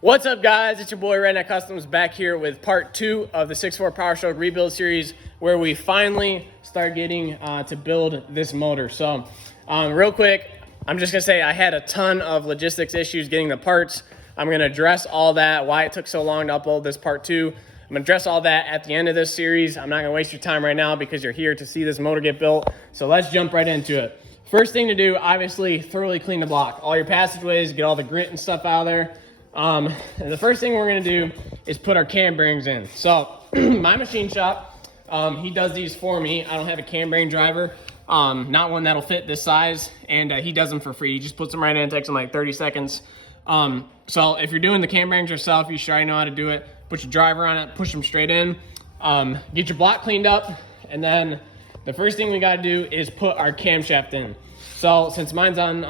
What's up, guys? It's your boy Redneck Customs back here with part 2 of the 6.4 Powerstroke Rebuild series, where we finally start getting to build this motor. So real quick, I'm just gonna say I had a ton of logistics issues getting the parts. I'm gonna address all that, why it took so long to upload this part 2. I'm gonna address all that at the end of this series. I'm not gonna waste your time right now because you're here to see this motor get built. So let's jump right into it. First thing to do, obviously, thoroughly clean the block. All your passageways, get all the grit and stuff out of there. And the first thing we're gonna do is put our cam bearings in. So my machine shop, he does these for me. I don't have a cam bearing driver, not one that'll fit this size, and he does them for free. He just puts them right in, it takes them like 30 seconds. So if you're doing the cam bearings yourself, you should already know how to do it. Put your driver on it, push them straight in, get your block cleaned up, and then the first thing we gotta do is put our camshaft in. So since mine's on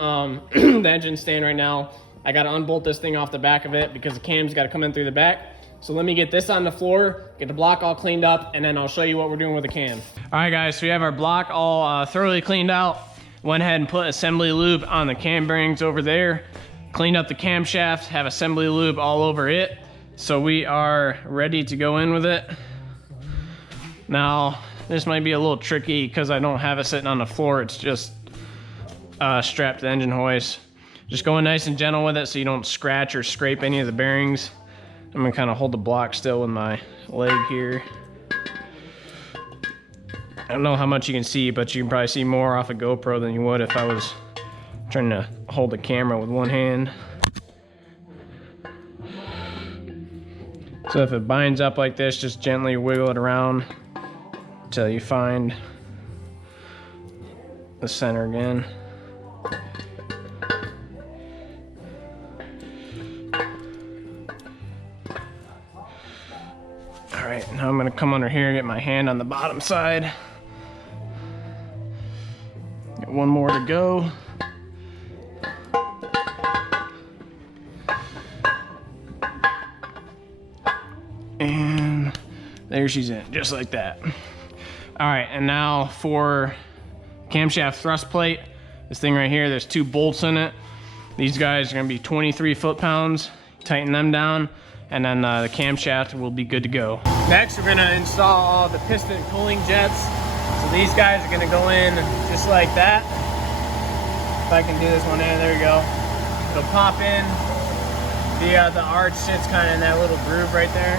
the engine stand right now, I gotta unbolt this thing off the back of it because the cam's gotta come in through the back. So let me get this on the floor, get the block all cleaned up, and then I'll show you what we're doing with the cam. All right, guys, so we have our block all thoroughly cleaned out. Went ahead and put assembly lube on the cam bearings over there. Cleaned up the camshaft, have assembly lube all over it. So we are ready to go in with it. Now, this might be a little tricky because I don't have it sitting on the floor. It's just strapped to the engine hoist. Just going nice and gentle with it so you don't scratch or scrape any of the bearings. I'm gonna kind of hold the block still with my leg here. I don't know how much you can see, but you can probably see more off a GoPro than you would if I was trying to hold the camera with one hand. So if it binds up like this, just gently wiggle it around until you find the center again. All right, now I'm gonna come under here, get my hand on the bottom side. Got one more to go. And there she's in, just like that. All right, and now for camshaft thrust plate, this thing right here, there's 2 bolts in it. These guys are gonna be 23 foot-pounds. Tighten them down, and then the camshaft will be good to go. Next, we're gonna install all the piston cooling jets. So these guys are gonna go in just like that. If I can do this one in, there we go. It'll pop in. The arch sits kind of in that little groove right there.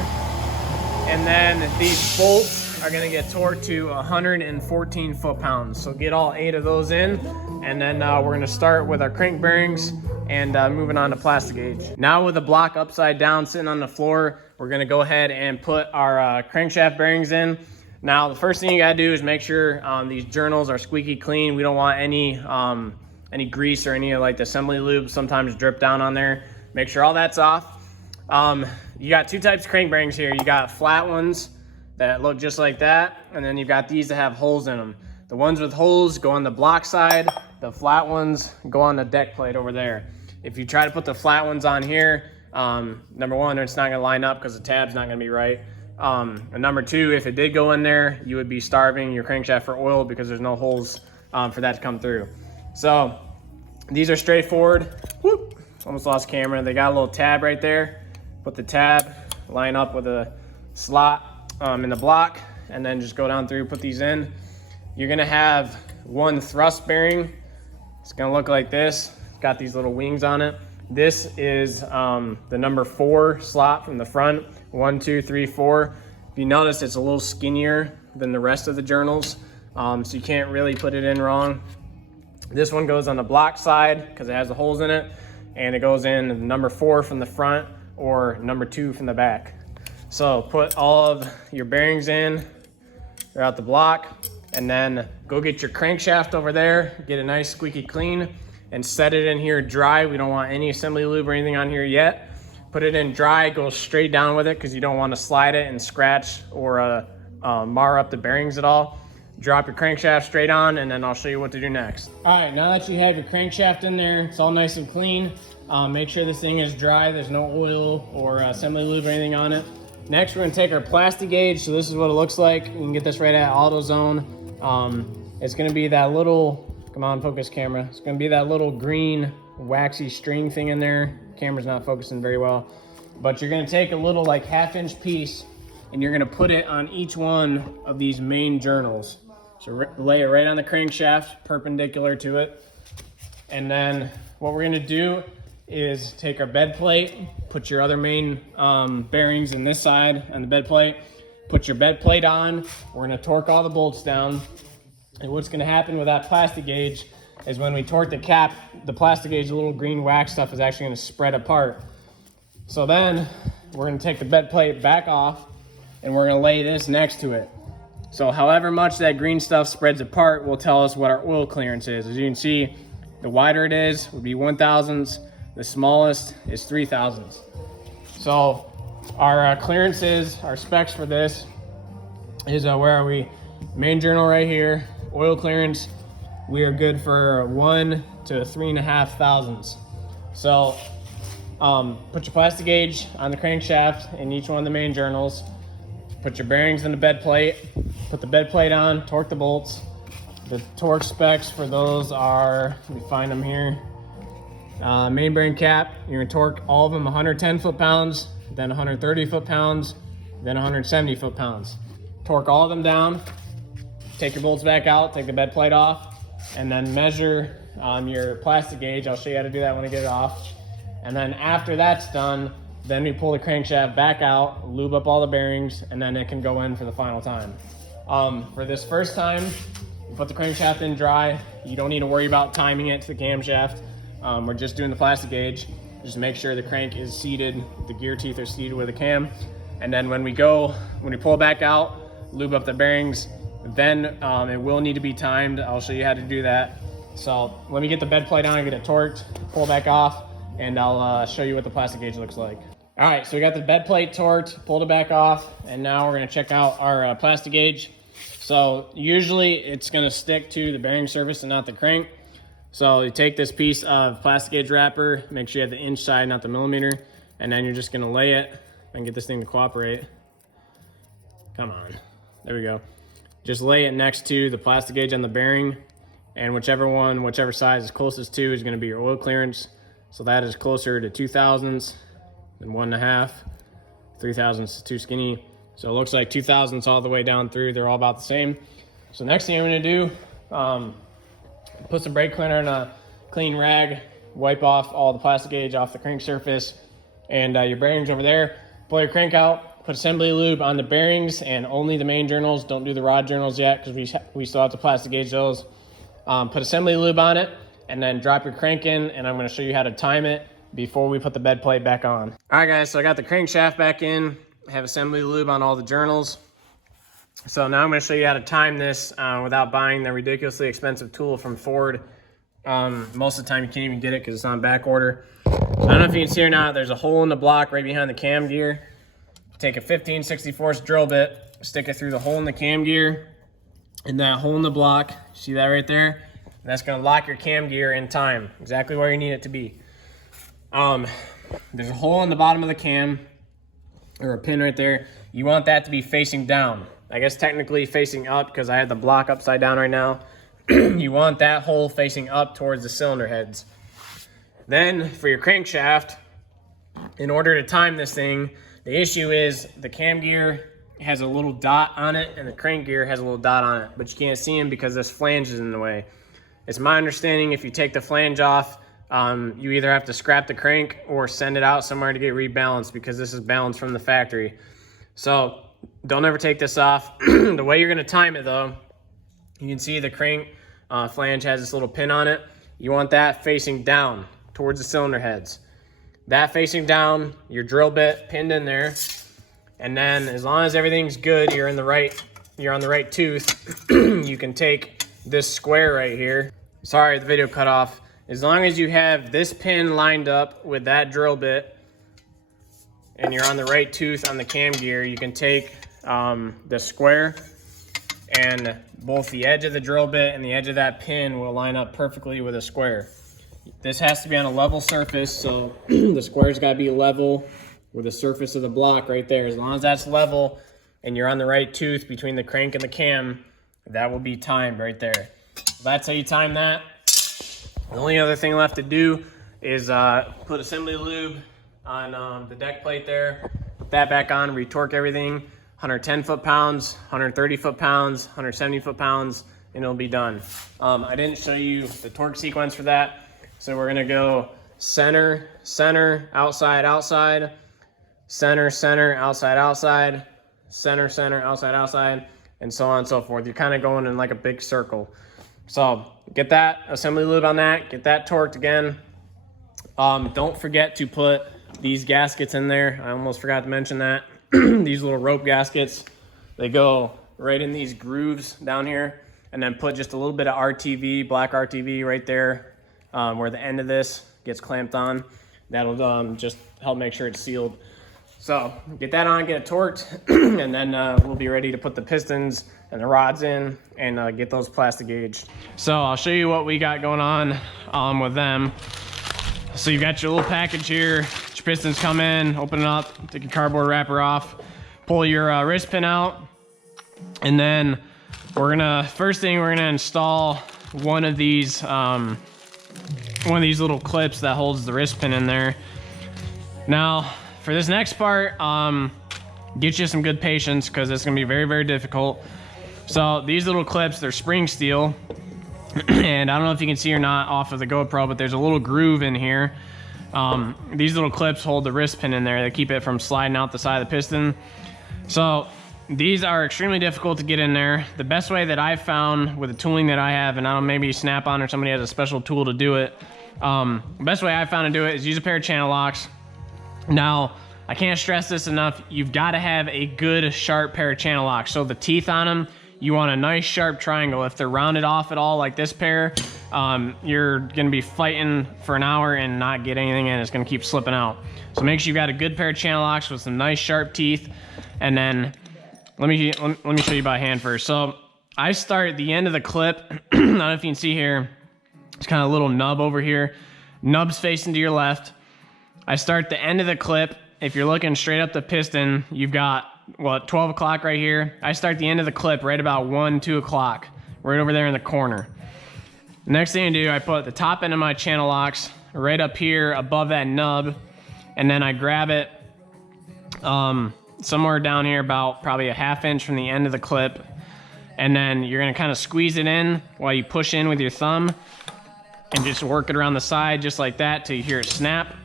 And then these bolts are gonna get torqued to 114 foot-pounds. So get all 8 of those in, and then we're gonna start with our crank bearings and moving on to plastic gauge. Now with the block upside down sitting on the floor, we're gonna go ahead and put our crankshaft bearings in. Now the first thing you gotta do is make sure these journals are squeaky clean. We don't want any grease or any of like the assembly lube sometimes drip down on there. Make sure all that's off. You got 2 types of crank bearings here. You got flat ones that look just like that, and then you've got these that have holes in them. The ones with holes go on the block side, the flat ones go on the deck plate over there. If you try to put the flat ones on here, number one, it's not gonna line up because the tab's not gonna be right. And number 2, if it did go in there, you would be starving your crankshaft for oil because there's no holes for that to come through. So these are straightforward. Whoop, almost lost camera. They got a little tab right there. Put the tab, line up with a slot in the block, and then just go down through, put these in. You're gonna have 1 thrust bearing. It's gonna look like this. It's got these little wings on it. This is the number 4 slot from the front. 1, 2, 3, 4. If you notice, it's a little skinnier than the rest of the journals, so you can't really put it in wrong. This one goes on the block side because it has the holes in it, and it goes in the number 4 from the front or number 2 from the back. So put all of your bearings in, throughout the block, and then go get your crankshaft over there, get it nice squeaky clean, and set it in here dry. We don't want any assembly lube or anything on here yet. Put it in dry, go straight down with it because you don't want to slide it and scratch or mar up the bearings at all. Drop your crankshaft straight on, and then I'll show you what to do next. All right, now that you have your crankshaft in there, it's all nice and clean. Make sure this thing is dry. There's no oil or assembly lube or anything on it. Next, we're gonna take our plastic gauge. So this is what it looks like. You can get this right at AutoZone. It's gonna be that little, come on, focus camera. It's gonna be that little green waxy string thing in there. Camera's not focusing very well. But you're gonna take a little like 1/2 inch piece and you're gonna put it on each one of these main journals. So lay it right on the crankshaft, perpendicular to it. And then what we're gonna do is take our bed plate, put your other main bearings in this side on the bed plate, put your bed plate on. We're gonna torque all the bolts down. And what's gonna happen with that plastic gauge is when we torque the cap, the plastic gauge, the little green wax stuff is actually gonna spread apart. So then we're gonna take the bed plate back off and we're gonna lay this next to it. So however much that green stuff spreads apart will tell us what our oil clearance is. As you can see, the wider it is would be 1/1000s, the smallest is 3/1000s. So our clearances, our specs for this is, where are we? Main journal right here, oil clearance, we are good for 1 to 3.5 thousandths. So put your plastic gauge on the crankshaft in each one of the main journals, put your bearings in the bed plate, put the bed plate on, torque the bolts. The torque specs for those are, let me find them here. Main bearing cap, you're gonna torque all of them 110 foot-pounds, then 130 foot-pounds, then 170 foot-pounds. Torque all of them down, take your bolts back out, take the bed plate off, and then measure your plastic gauge. I'll show you how to do that when I get it off. And then after that's done, then we pull the crankshaft back out, lube up all the bearings, and then it can go in for the final time. For this first time, you put the crankshaft in dry. You don't need to worry about timing it to the camshaft. We're just doing the plastic gauge. Just make sure the crank is seated, the gear teeth are seated with the cam. And then when we pull back out, lube up the bearings, then it will need to be timed. I'll show you how to do that. So let me get the bed plate on, get it torqued, pull back off, and I'll show you what the plastic gauge looks like. All right, so we got the bed plate torqued, pulled it back off, and now we're gonna check out our plastic gauge. So usually it's gonna stick to the bearing surface and not the crank. So you take this piece of plastic gauge wrapper, make sure you have the inch side, not the millimeter, and then you're just gonna lay it and get this thing to cooperate. Come on, there we go. Just lay it next to the plastic gauge on the bearing, and whichever size is closest to is gonna be your oil clearance. So that is closer to 2/1000s than 1.5. 3/1000s is too skinny. So it looks like 2/1000s all the way down through. They're all about the same. So next thing I'm gonna do, put some brake cleaner in a clean rag, wipe off all the plastic gauge off the crank surface, and your bearings over there. Pull your crank out, put assembly lube on the bearings and only the main journals. Don't do the rod journals yet because we still have to plastic gauge those. Put assembly lube on it and then drop your crank in, and I'm gonna show you how to time it before we put the bed plate back on. All right guys, so I got the crankshaft back in. I have assembly lube on all the journals. So now I'm gonna show you how to time this without buying the ridiculously expensive tool from Ford. Most of the time you can't even get it because it's on back order. So I don't know if you can see or not, there's a hole in the block right behind the cam gear. Take a 15/64 drill bit, stick it through the hole in the cam gear, and that hole in the block, see that right there? That's gonna lock your cam gear in time, exactly where you need it to be. There's a hole in the bottom of the cam, or a pin right there. You want that to be facing down. I guess technically facing up because I had the block upside down right now. You want that hole facing up towards the cylinder heads. Then for your crankshaft, in order to time this thing, the issue is the cam gear has a little dot on it and the crank gear has a little dot on it, but you can't see them because this flange is in the way. It's my understanding if you take the flange off, you either have to scrap the crank or send it out somewhere to get rebalanced because this is balanced from the factory. So don't ever take this off. The way you're gonna time it though, you can see the crank flange has this little pin on it. You want that facing down towards the cylinder heads. That facing down, your drill bit pinned in there. And then as long as everything's good, you're on the right tooth, you can take this square right here. Sorry, the video cut off. As long as you have this pin lined up with that drill bit and you're on the right tooth on the cam gear, you can take the square, and both the edge of the drill bit and the edge of that pin will line up perfectly with a square. This has to be on a level surface, so the square's gotta be level with the surface of the block right there. As long as that's level and you're on the right tooth between the crank and the cam, that will be timed right there. So that's how you time that. The only other thing left to do is put assembly lube on the deck plate there. Put that back on, retorque everything. 110 foot-pounds, 130 foot-pounds, 170 foot-pounds, and it'll be done. I didn't show you the torque sequence for that. So we're gonna go center, center, outside, outside, center, center, outside, outside, center, center, outside, outside, and so on and so forth. You're kind of going in like a big circle. So get that assembly lube on that, get that torqued again. Don't forget to put these gaskets in there. I almost forgot to mention that. These little rope gaskets, they go right in these grooves down here, and then put just a little bit of RTV, black RTV right there, where the end of this gets clamped on. That'll just help make sure it's sealed. So get that on, get it torqued, and then we'll be ready to put the pistons and the rods in and get those plastic gauged. So I'll show you what we got going on with them. So you've got your little package here. Your pistons come in, open it up, take your cardboard wrapper off, pull your wrist pin out, and then first thing we're gonna install one of these little clips that holds the wrist pin in there. Now, for this next part, get you some good patience because it's gonna be very, very difficult. So these little clips, they're spring steel. And I don't know if you can see or not off of the GoPro, but there's a little groove in here. These little clips hold the wrist pin in there. They keep it from sliding out the side of the piston. So these are extremely difficult to get in there. The best way that I've found with the tooling that I have, and I don't know, maybe Snap-on or somebody has a special tool to do it. The best way I've found to do it is use a pair of channel locks. Now, I can't stress this enough. You've got to have a good, sharp pair of channel locks. So the teeth on them, you want a nice sharp triangle. If they're rounded off at all like this pair, you're gonna be fighting for an hour and not get anything in. It's gonna keep slipping out. So make sure you've got a good pair of channel locks with some nice sharp teeth. And then let me show you by hand first. So I start at the end of the clip. I don't know if you can see here, it's kind of a little nub over here. Nub's facing to your left. I start the end of the clip. If you're looking straight up the piston, you've got, what, 12 o'clock right here. I start the end of the clip right about 1, 2 o'clock, right over there in the corner. Next thing I do, I put the top end of my channel locks right up here above that nub, and then I grab it somewhere down here about probably a ½ inch from the end of the clip, and then you're gonna kind of squeeze it in while you push in with your thumb and just work it around the side just like that till you hear it snap.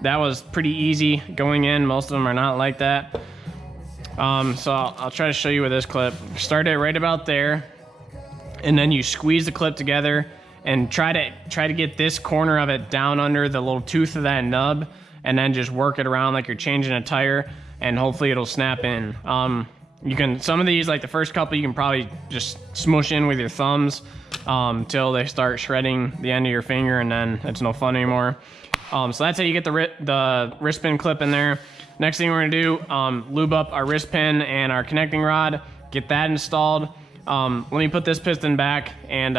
That was pretty easy going in. Most of them are not like that. So I'll try to show you with this clip. Start it right about there, and then you squeeze the clip together and try to get this corner of it down under the little tooth of that nub, and then just work it around like you're changing a tire, and hopefully it'll snap in. You can, some of these, like the first couple, you can probably just smush in with your thumbs till they start shredding the end of your finger, and then it's no fun anymore. So that's how you get the wrist pin clip in there. Next thing we're gonna do, lube up our wrist pin and our connecting rod, get that installed. Let me put this piston back and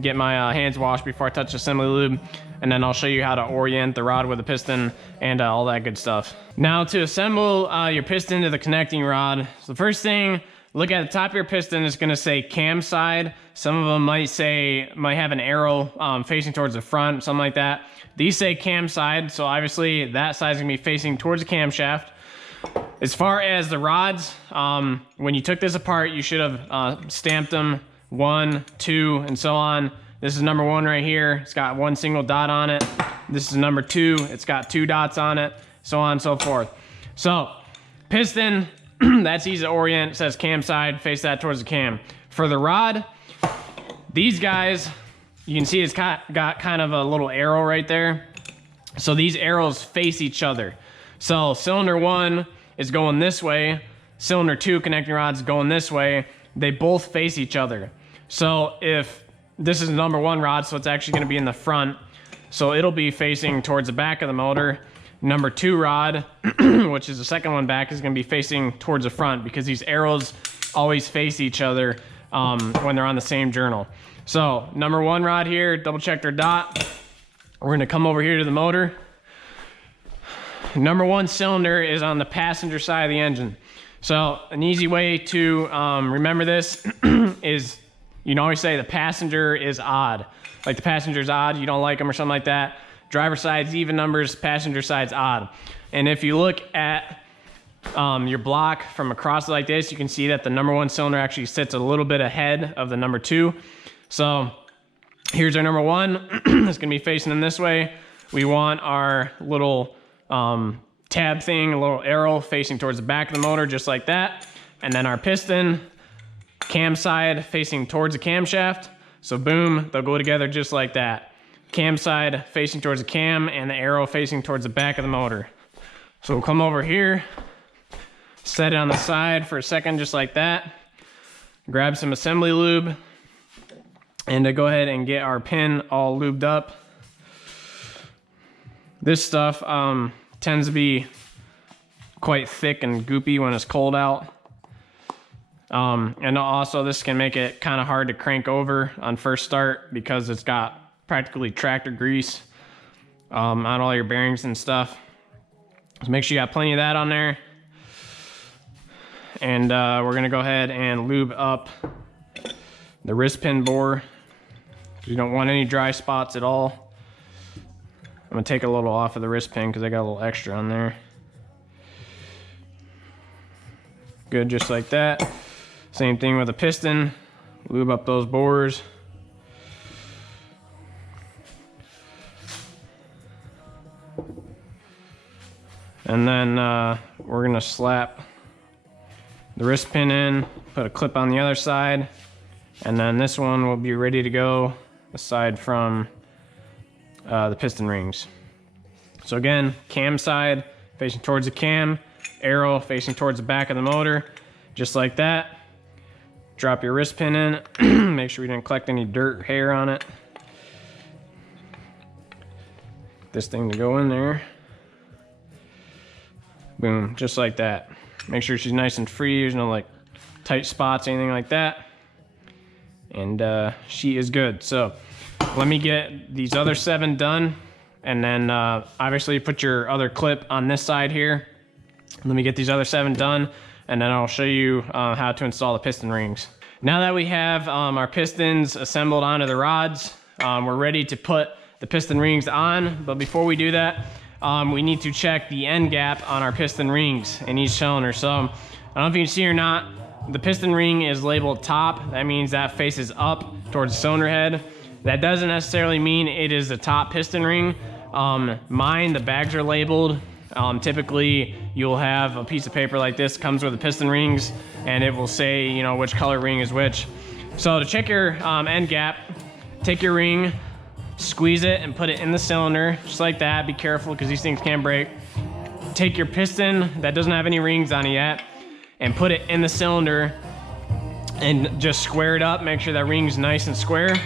get my hands washed before I touch assembly lube, and then I'll show you how to orient the rod with the piston and all that good stuff. Now to assemble your piston to the connecting rod, so the first thing, look at the top of your piston. It's gonna say cam side. Some of them might have an arrow facing towards the front, something like that. These say cam side, so obviously that side is gonna be facing towards the camshaft. As far as the rods, when you took this apart, you should have stamped them 1, 2, and so on. This is number 1 right here. It's got 1 single dot on it. This is number 2. It's got 2 dots on it, so on and so forth. So piston, that's easy to orient. It says cam side, face that towards the cam. For the rod, these guys, you can see it's got kind of a little arrow right there. So these arrows face each other. So cylinder 1 is going this way. Cylinder 2 connecting rod's going this way. They both face each other. So if this is number 1 rod, so it's actually gonna be in the front. So it'll be facing towards the back of the motor. Number 2 rod, which is the second one back, is gonna be facing towards the front because these arrows always face each other when they're on the same journal. So number 1 rod here, double check their dot. We're gonna come over here to the motor. Number 1 cylinder is on the passenger side of the engine. So an easy way to remember this is, you can always say the passenger is odd. Like the passenger's odd, you don't like them or something like that. driver side's even numbers, passenger side's odd. And if you look at your block from across like this, you can see that the number 1 cylinder actually sits a little bit ahead of the number 2. So here's our number 1. It's gonna be facing in this way. We want our little tab thing, a little arrow facing towards the back of the motor, just like that. And then our piston, cam side facing towards the camshaft. So boom, they'll go together just like that. Cam side facing towards the cam and the arrow facing towards the back of the motor. So we'll come over here, set it on the side for a second, just like that. Grab some assembly lube and to go ahead and get our pin all lubed up. This stuff tends to be quite thick and goopy when it's cold out. And also this can make it kind of hard to crank over on first start because it's got practically tractor grease on all your bearings and stuff. So make sure you got plenty of that on there. And we're gonna go ahead and lube up the wrist pin bore. You don't want any dry spots at all. I'm gonna take a little off of the wrist pin because I got a little extra on there. Good, just like that. Same thing with the piston. Lube up those bores. And then we're gonna slap the wrist pin in, put a clip on the other side, and then this one will be ready to go aside from the piston rings. So again, cam side facing towards the cam, arrow facing towards the back of the motor, just like that. Drop your wrist pin in, make sure we didn't collect any dirt, hair on it. This thing to go in there. Boom, just like that. Make sure she's nice and free, there's no like tight spots, anything like that. And she is good. So let me get these other 7 done, and then obviously put your other clip on this side here. Let me get these other 7 done, and then I'll show you how to install the piston rings. Now that we have our pistons assembled onto the rods, we're ready to put the piston rings on. But before we do that, we need to check the end gap on our piston rings in each cylinder. So I don't know if you can see or not, the piston ring is labeled top. That means that faces up towards the cylinder head. That doesn't necessarily mean it is the top piston ring. Mine, the bags are labeled. Typically you'll have a piece of paper like this, comes with the piston rings, and it will say, you know, which color ring is which. So to check your end gap, take your ring, squeeze it and put it in the cylinder, just like that. Be careful because these things can break. Take your piston that doesn't have any rings on it yet and put it in the cylinder and just square it up. Make sure that ring's nice and square.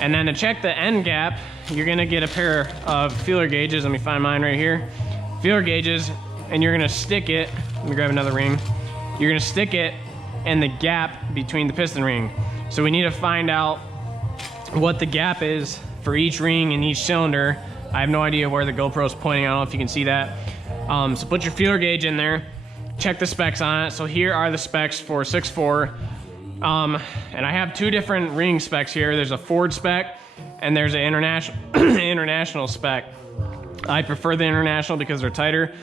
And then to check the end gap, you're gonna get a pair of feeler gauges. Let me find mine right here. Feeler gauges, and you're gonna stick it, let me grab another ring. You're gonna stick it in the gap between the piston ring. So we need to find out what the gap is for each ring in each cylinder. I have no idea where the GoPro's pointing. I don't know if you can see that. So put your feeler gauge in there, check the specs on it. So here are the specs for 6.4. And I have 2 different ring specs here. There's a Ford spec and there's an international spec. I prefer the international because they're tighter.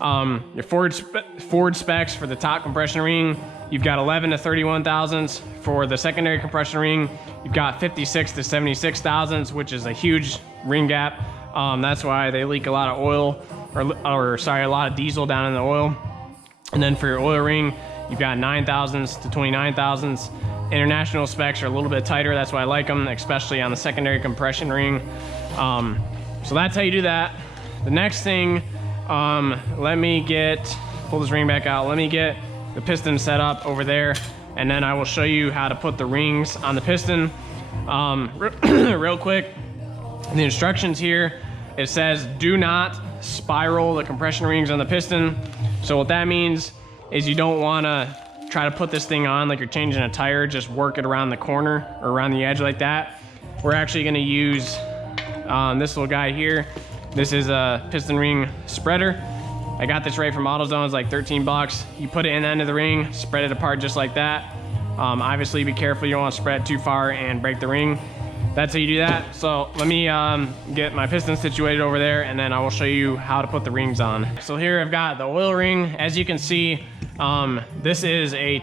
Your Ford specs for the top compression ring, you've got 11 to 31 thousandths. For the secondary compression ring, you've got 56 to 76 thousandths, which is a huge ring gap. That's why they leak a lot of oil, or sorry, a lot of diesel down in the oil. And then for your oil ring, you've got 9 thousandths to 29 thousandths. International specs are a little bit tighter. That's why I like them, especially on the secondary compression ring. So that's how you do that. The next thing, let me pull this ring back out. Let me get the piston set up over there, and then I will show you how to put the rings on the piston. Real quick, the instructions here, it says do not spiral the compression rings on the piston. So what that means is you don't want to try to put this thing on like you're changing a tire, just work it around the corner or around the edge like that. We're actually going to use this little guy here. This is a piston ring spreader. I got this right from AutoZone. It's like 13 bucks. You put it in the end of the ring, spread it apart just like that. Obviously be careful, you don't want to spread it too far and break the ring. that's how you do that. So let me get my piston situated over there, and then I will show you how to put the rings on. So here I've got the oil ring. As you can see, this is a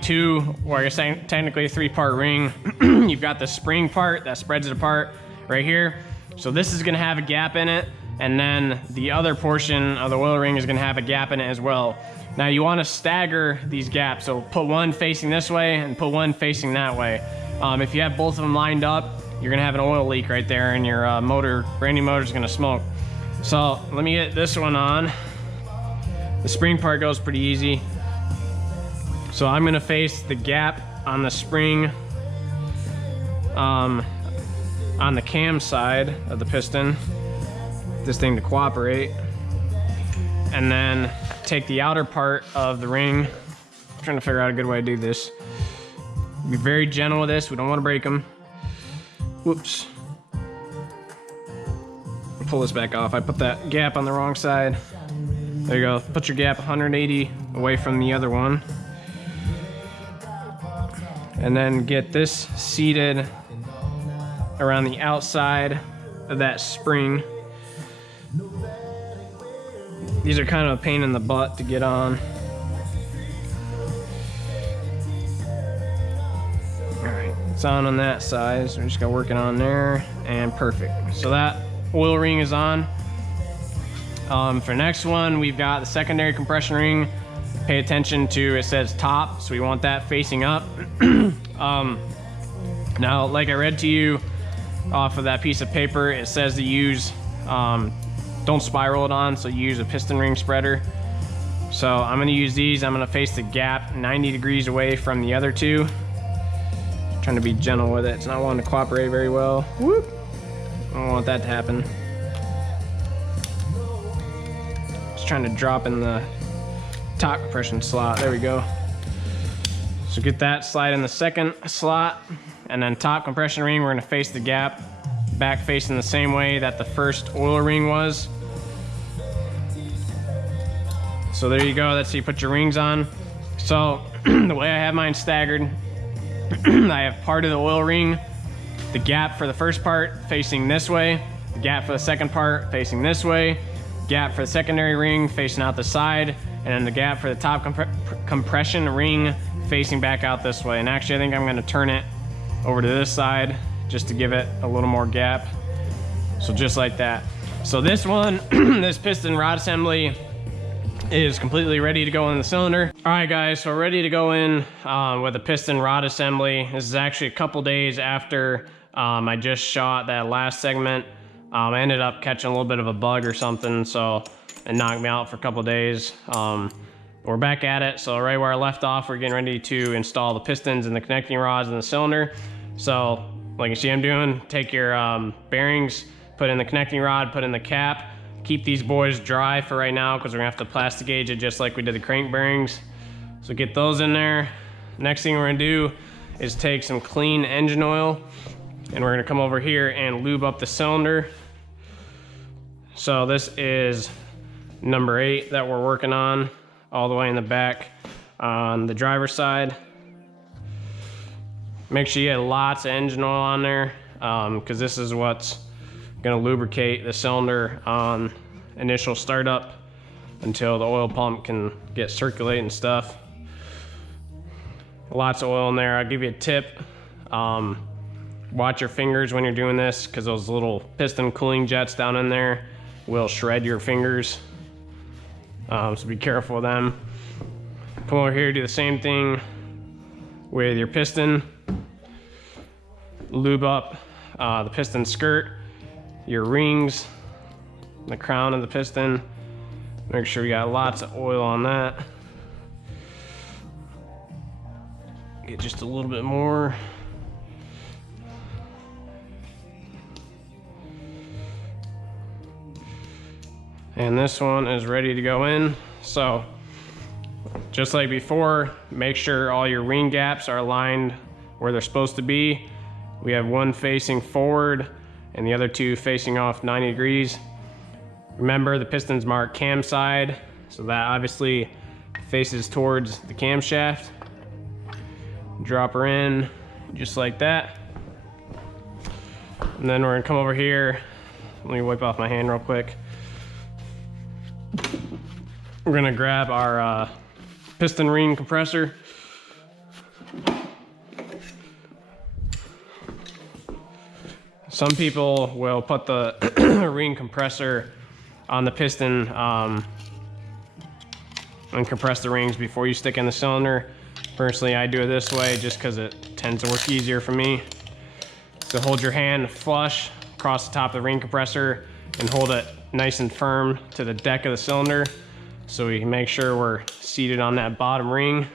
or I guess technically a 3-part ring. You've got the spring part that spreads it apart right here. So this is gonna have a gap in it, and then the other portion of the oil ring is gonna have a gap in it as well. Now you wanna stagger these gaps. So put one facing this way and put one facing that way. If you have both of them lined up, you're gonna have an oil leak right there, and your brand new motor is gonna smoke. So let me get this one on. The spring part goes pretty easy. So I'm gonna face the gap on the spring on the cam side of the piston, this thing to cooperate, and then take the outer part of the ring. I'm trying to figure out a good way to do this. Be very gentle with this, we don't want to break them. Whoops. Pull this back off. I put that gap on the wrong side. There you go. Put your gap 180 away from the other one. And then get this seated around the outside of that spring. These are kind of a pain in the butt to get on. It's on that side, so we're just gonna work it on there, and perfect. So that oil ring is on. For next one, we've got the secondary compression ring. Pay attention to, it says top, so we want that facing up. Now, like I read to you off of that piece of paper, it says to use, don't spiral it on, so use a piston ring spreader. So I'm gonna use these. I'm gonna face the gap 90 degrees away from the other two. Trying to be gentle with it. It's not wanting to cooperate very well. Whoop. I don't want that to happen. Just trying to drop in the top compression slot. There we go. So get that slide in the second slot, and then top compression ring, we're gonna face the gap back facing the same way that the first oil ring was. So there you go, that's how you put your rings on. So the way I have mine staggered, I have part of the oil ring, the gap for the first part facing this way, the gap for the second part facing this way, gap for the secondary ring facing out the side, and then the gap for the top compression ring facing back out this way. And actually I think I'm gonna turn it over to this side just to give it a little more gap. So just like that. So this one, this piston rod assembly is completely ready to go in the cylinder. All right guys, so we're ready to go in with a piston rod assembly. This is actually a couple days after I just shot that last segment. I ended up catching a little bit of a bug or something, so it knocked me out for a couple days. We're back at it, so right where I left off, we're getting ready to install the pistons and the connecting rods in the cylinder. So like you see I'm doing, take your bearings, put in the connecting rod, put in the cap. Keep these boys dry for right now because we're gonna have to plastic gauge it just like we did the crank bearings. So get those in there. Next thing we're gonna do is take some clean engine oil, and we're gonna come over here and lube up the cylinder. So this is number 8 that we're working on, all the way in the back on the driver's side. Make sure you get lots of engine oil on there because this is what's gonna lubricate the cylinder on initial startup until the oil pump can get circulating and stuff. Lots of oil in there. I'll give you a tip. Watch your fingers when you're doing this because those little piston cooling jets down in there will shred your fingers. So be careful of them. Come over here, do the same thing with your piston. Lube up the piston skirt, your rings, the crown of the piston. Make sure we got lots of oil on that. Get just a little bit more. And this one is ready to go in. So just like before, make sure all your ring gaps are aligned where they're supposed to be. We have one facing forward and the other two facing off 90 degrees. Remember, the piston's marked cam side, so that obviously faces towards the camshaft. Drop her in just like that. And then we're gonna come over here. Let me wipe off my hand real quick. We're gonna grab our piston ring compressor. Some people will put the ring compressor on the piston and compress the rings before you stick in the cylinder. Personally, I do it this way just because it tends to work easier for me. So hold your hand flush across the top of the ring compressor and hold it nice and firm to the deck of the cylinder so we can make sure we're seated on that bottom ring. Make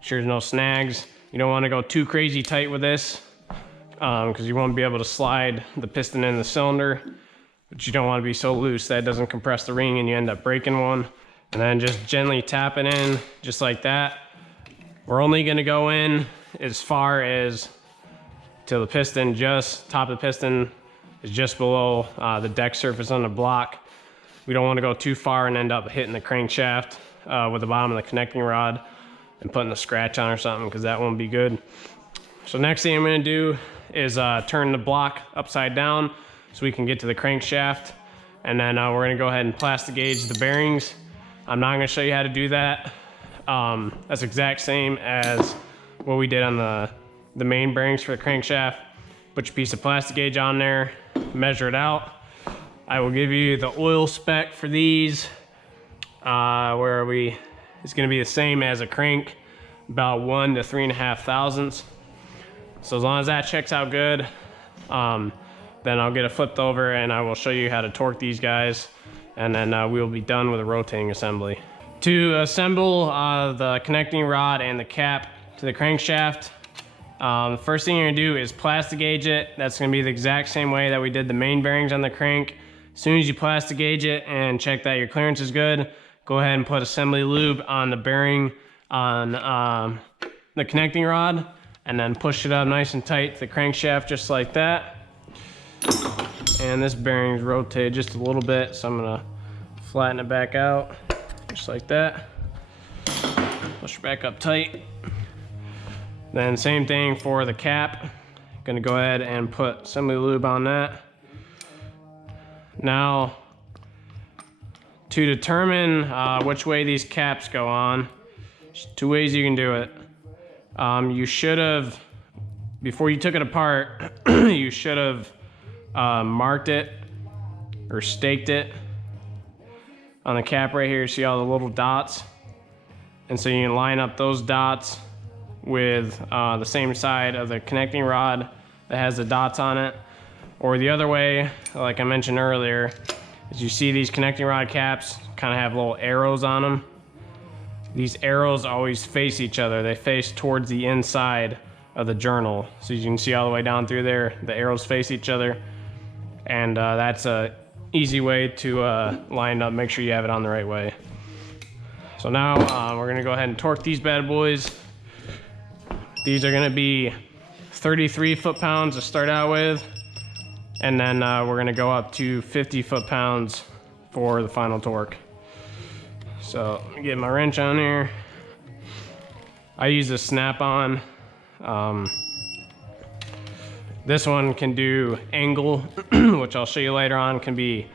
sure there's no snags. You don't want to go too crazy tight with this because you won't be able to slide the piston in the cylinder, but you don't want to be so loose that it doesn't compress the ring and you end up breaking one. And then just gently tap it in just like that. We're only going to go in as far as till the piston, just top of the piston is just below the deck surface on the block. We don't want to go too far and end up hitting the crankshaft with the bottom of the connecting rod and putting a scratch on or something, because that won't be good. So next thing I'm going to do is turn the block upside down so we can get to the crankshaft, and then we're going to go ahead and plastic gauge the bearings. I'm not going to show you how to do that. That's exact same as what we did on the main bearings for the crankshaft. Put your piece of plastic gauge on there, measure it out. I will give you the oil spec for these. Where are we? It's going to be the same as a crank, about 1 to 3.5 thousandths. So as long as that checks out good, then I'll get it flipped over and I will show you how to torque these guys, and then we'll be done with the rotating assembly. To assemble the connecting rod and the cap to the crankshaft, the first thing you're gonna do is plastic gauge it. That's gonna be the exact same way that we did the main bearings on the crank. As soon as you plastic gauge it and check that your clearance is good, go ahead and put assembly lube on the bearing on the connecting rod, and then push it up nice and tight to the crankshaft just like that. And this bearing's rotated just a little bit, so I'm gonna flatten it back out just like that. Push it back up tight. Then same thing for the cap. Gonna go ahead and put assembly lube on that. Now, to determine which way these caps go on, there's 2 ways you can do it. You should have, before you took it apart, you should have marked it or staked it on the cap right here. See all the little dots? And so you can line up those dots with the same side of the connecting rod that has the dots on it. Or the other way, like I mentioned earlier, is you see these connecting rod caps kind of have little arrows on them. These arrows always face each other. They face towards the inside of the journal. So you can see all the way down through there, the arrows face each other. And that's a easy way to line up, make sure you have it on the right way. So now we're gonna go ahead and torque these bad boys. These are gonna be 33 foot-pounds to start out with. And then we're gonna go up to 50 foot-pounds for the final torque. So let me get my wrench on here. I use a snap-on. This one can do angle, which I'll show you later on, can be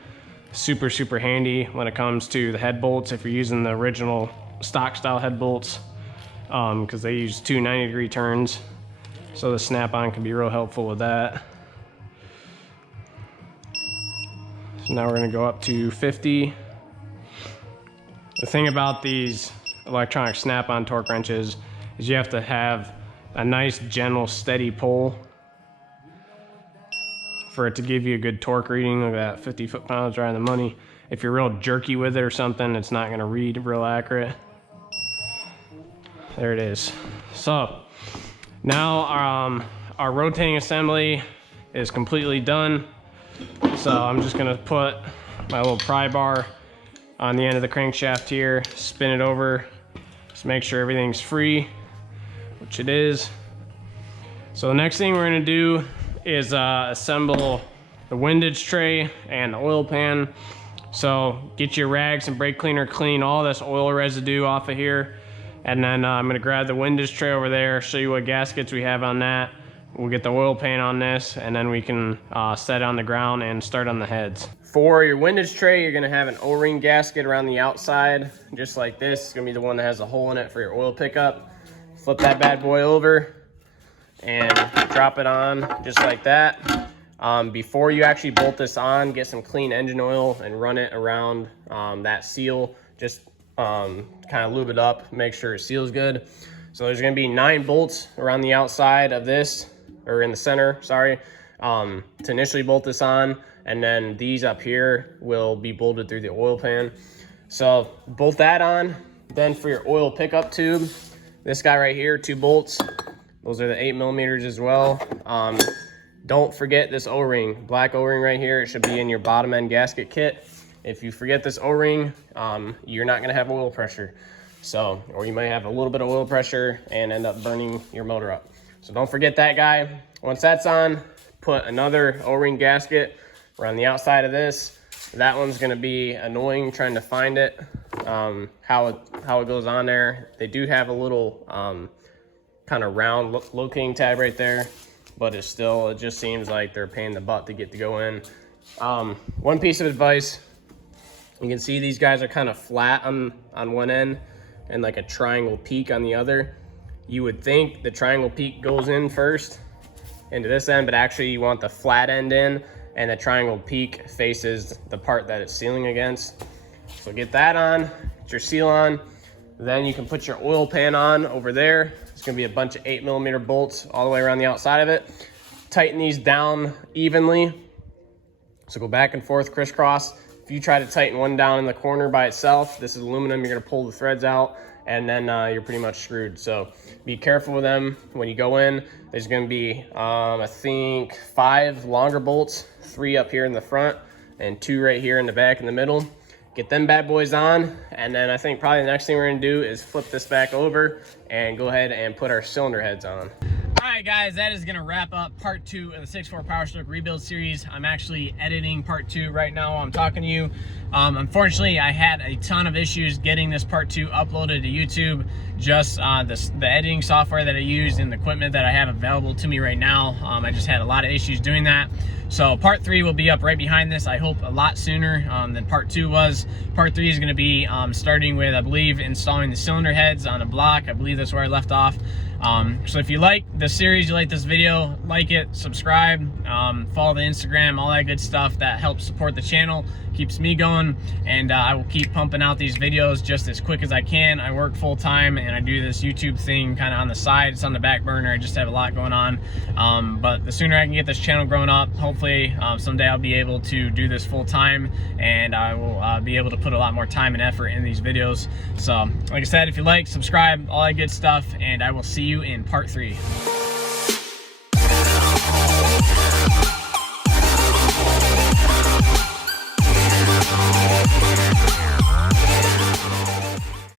super, super handy when it comes to the head bolts if you're using the original stock style head bolts, because they use 2 90-degree turns. So the snap-on can be real helpful with that. So now we're gonna go up to 50. The thing about these electronic snap-on torque wrenches is you have to have a nice, gentle, steady pull for it to give you a good torque reading. Look at that, 50 foot-pounds right on the money. If you're real jerky with it or something, it's not gonna read real accurate. There it is. So now our rotating assembly is completely done. So I'm just gonna put my little pry bar on the end of the crankshaft here, spin it over, just make sure everything's free, which it is. So the next thing we're gonna do is assemble the windage tray and the oil pan. So get your rags and brake cleaner, clean all this oil residue off of here. And then I'm gonna grab the windage tray over there, show you what gaskets we have on that, we'll get the oil pan on this, and then we can set it on the ground and start on the heads. For your windage tray, you're gonna have an O-ring gasket around the outside, just like this. It's gonna be the one that has a hole in it for your oil pickup. Flip that bad boy over and drop it on just like that. Before you actually bolt this on, get some clean engine oil and run it around that seal. Just kind of lube it up, make sure it seals good. So there's gonna be 9 bolts around the outside of this, or in the center, sorry, to initially bolt this on. And then these up here will be bolted through the oil pan. So bolt that on. Then for your oil pickup tube, this guy right here, 2 bolts. Those are the 8mm as well. Don't forget this O-ring, black O-ring right here. It should be in your bottom end gasket kit. If you forget this O-ring, you're not gonna have oil pressure. So, or you might have a little bit of oil pressure and end up burning your motor up. So don't forget that guy. Once that's on, put another O-ring gasket around the outside of this. That one's gonna be annoying trying to find it, how it goes on there. They do have a little kind of round locating tab right there, but it just seems like they're a pain in the butt to get to go in. One piece of advice, you can see these guys are kind of flat on one end and like a triangle peak on the other. You would think the triangle peak goes in first into this end, but actually you want the flat end in, and the triangle peak faces the part that it's sealing against. So get that on, get your seal on, then you can put your oil pan on over there. It's gonna be a bunch of 8mm bolts all the way around the outside of it. Tighten these down evenly. So go back and forth, crisscross. If you try to tighten one down in the corner by itself, this is aluminum, you're gonna pull the threads out, and then you're pretty much screwed. So be careful with them when you go in. There's gonna be, I think, 5 longer bolts, 3 up here in the front, and 2 right here in the back in the middle. Get them bad boys on, and then I think probably the next thing we're gonna do is flip this back over and go ahead and put our cylinder heads on. All right, guys, that is gonna wrap up part 2 of the 6.4 Powerstroke Rebuild series. I'm actually editing part 2 right now while I'm talking to you. Unfortunately, I had a ton of issues getting this part 2 uploaded to YouTube. Just the editing software that I used and the equipment that I have available to me right now. I just had a lot of issues doing that. So part 3 will be up right behind this, I hope a lot sooner than part 2 was. Part 3 is gonna be starting with, I believe, installing the cylinder heads on a block. I believe that's where I left off. So if you like the series, you like this video, like it, subscribe, follow the Instagram, all that good stuff that helps support the channel, keeps me going, and I will keep pumping out these videos just as quick as I can. I work full time and I do this YouTube thing kind of on the side. It's on the back burner. I just have a lot going on, but the sooner I can get this channel growing up, hopefully someday I'll be able to do this full time, and I will be able to put a lot more time and effort in these videos. So like I said, if you like, subscribe, all that good stuff, and I will see you in part 3.